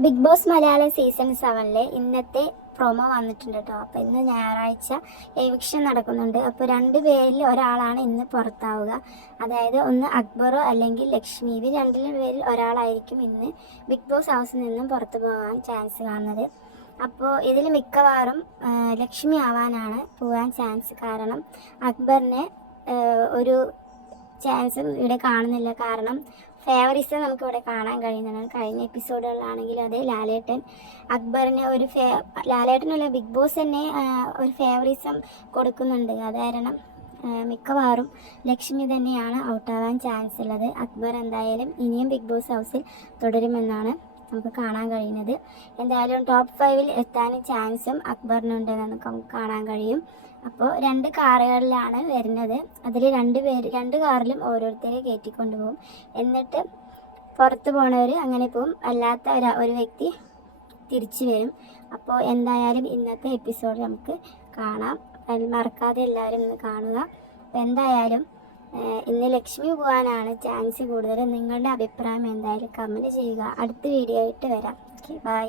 Big boss Malayalam season 7 ഇന്നത്തെ promo വന്നിട്ടുണ്ട് കേട്ടോ. അപ്പോൾ ഇന്ന് ഞായറാഴ്ച എവിക്ഷൻ നടക്കുന്നുണ്ട്. അപ്പോൾ 2 പേരിൽ ഒരാളാണ് ഇന്ന് പുറത്താവുക. അതായത് ഒന്ന് അക്ബറോ അല്ലെങ്കിൽ ലക്ഷ്മി. ഇവർ 2 പേരിൽ ഒരാളായിരിക്കും ഇന്ന് ബിഗ് ബോസ് ഹൗസിൽ നിന്നും പുറത്തു പോകാൻ ചാൻസ് കാണുന്നത്. അപ്പോൾ ഇതിൽ മിക്കവാറും ലക്ഷ്മി ആവാനാണ് പോകാൻ ചാൻസ്. കാരണം അക്ബറിനെ ഒരു ചാൻസും ഇവിടെ കാണുന്നില്ല. കാരണം ഫേവറിസം നമുക്ക് ഇവിടെ കാണാൻ കഴിയുന്നതാണ്. കഴിഞ്ഞ എപ്പിസോഡുകളിലാണെങ്കിലും അതേ ലാലേട്ടൻ അക്ബറിന് ലാലേട്ടനല്ല, ബിഗ് ബോസ് തന്നെ ഒരു ഫേവറിസം കൊടുക്കുന്നുണ്ട്. അത് കാരണം മിക്കവാറും ലക്ഷ്മി തന്നെയാണ് ഔട്ടാവാൻ ചാൻസ് ഉള്ളത്. അക്ബർ എന്തായാലും ഇനിയും ബിഗ് ബോസ് ഹൗസിൽ തുടരുമെന്നാണ് നമുക്ക് കാണാൻ കഴിയുന്നത്. എന്തായാലും ടോപ്പ് 5-ൽ എത്താനും ചാൻസും അക്ബറിനുണ്ടെന്ന് നമുക്ക് കാണാൻ കഴിയും. അപ്പോൾ 2 കാറുകളിലാണ് വരുന്നത്. അതിൽ 2 കാറിലും ഓരോരുത്തരെ കയറ്റിക്കൊണ്ടുപോകും. എന്നിട്ട് പുറത്ത് പോണവർ അങ്ങനെ പോവും, അല്ലാത്ത ഒരു വ്യക്തി തിരിച്ചു വരും. അപ്പോൾ എന്തായാലും ഇന്നത്തെ എപ്പിസോഡ് നമുക്ക് കാണാം. മറക്കാതെ എല്ലാവരും ഇന്ന് കാണുക. അപ്പോൾ എന്തായാലും ഇന്ന് ലക്ഷ്മി പോകാനാണ് ചാൻസ് കൂടുതൽ. നിങ്ങളുടെ അഭിപ്രായം എന്തായാലും കമൻറ്റ് ചെയ്യുക. അടുത്ത വീഡിയോ ആയിട്ട് വരാം. Okay, by.